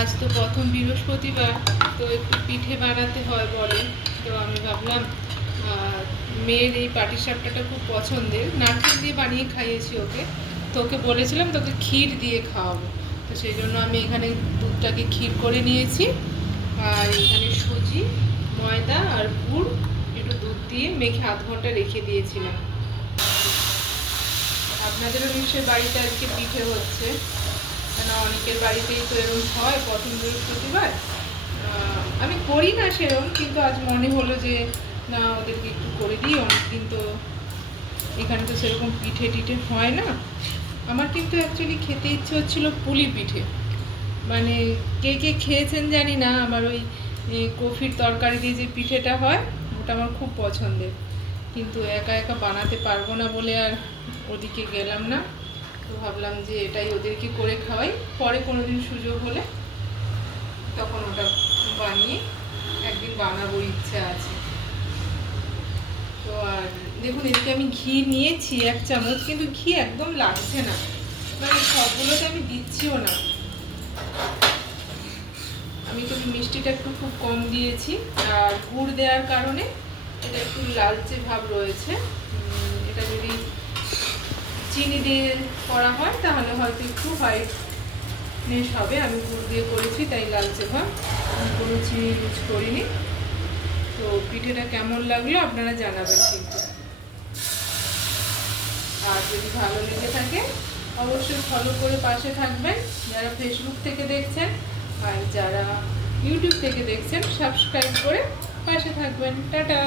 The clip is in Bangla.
আজ তো প্রথম বৃহস্পতিবার, তো একটু পিঠে বানাতে হয় বলে। তো আমি ভাবলাম মেয়ের এই পাটিসাপটাটা খুব পছন্দের। নারকেল দিয়ে বানিয়ে খাইয়েছি ওকে। তো ওকে বলেছিলাম তোকে ক্ষীর দিয়ে খাওয়াবো। তো সেই জন্য আমি এখানে দুধটাকে ক্ষীর করে নিয়েছি। আর এখানে সুজি, ময়দা আর গুড়, একটু দুধ দিয়ে মেখে আধ ঘণ্টা রেখে দিয়েছিলাম। আপনাদেরও নিশ্চয়ই বাড়িতে আজকে পিঠে হচ্ছে। অনেকের বাড়িতেই তো এরকম হয়, প্রথম বৃহস্পতিবার। আমি করি না সেরকম কিন্তু আজ মনে হলো যে, না, ওদেরকে একটু করে দিই, অনেকদিন তো এখানে তো সেরকম পিঠে টিঠে হয় না। আমার কিন্তু অ্যাকচুয়ালি খেতে ইচ্ছে হচ্ছিল পুলি পিঠে। মানে কে কে খেয়েছেন জানি না, আমার ওই কফির তরকারি দিয়ে যে পিঠেটা হয়, ওটা আমার খুব পছন্দের। কিন্তু একা একা বানাতে পারব না বলে আর ওদিকে গেলাম না। তো ভাবলাম যে এটাই ওদেরকে করে খাওয়াই। পরে কোনোদিন সুযোগ হলে তখন ওটা বানিয়ে একদিন বানাবো, ইচ্ছা আছে। তো আর দেখুন, এদিকে আমি ঘি নিয়েছি এক চামচ, কিন্তু ঘি একদম লাগছে না। মানে সবগুলোতে আমি দিচ্ছিও না। আমি তো মিষ্টিটা একটু খুব কম দিয়েছি, আর গুড় দেওয়ার কারণে এটা একটু লালচে ভাব রয়েছে। এটা যদি চিনি দিয়ে করা হয়, তাহলে হয়তো একটু হোয়াইটনেস হবে। আমি গুড় দিয়ে করেছি, তাই লালচে ভাব কোনো চিনি ইউজ করিনি। তো পিঠেটা কেমন লাগল আপনারা জানাবেন কিন্তু। আর যদি ভালো লেগে থাকে, অবশ্যই ফলো করে পাশে থাকবেন। যারা ফেসবুক থেকে দেখছেন আর যারা ইউটিউব থেকে দেখছেন সাবস্ক্রাইব করে পাশে থাকবেন। টাটা!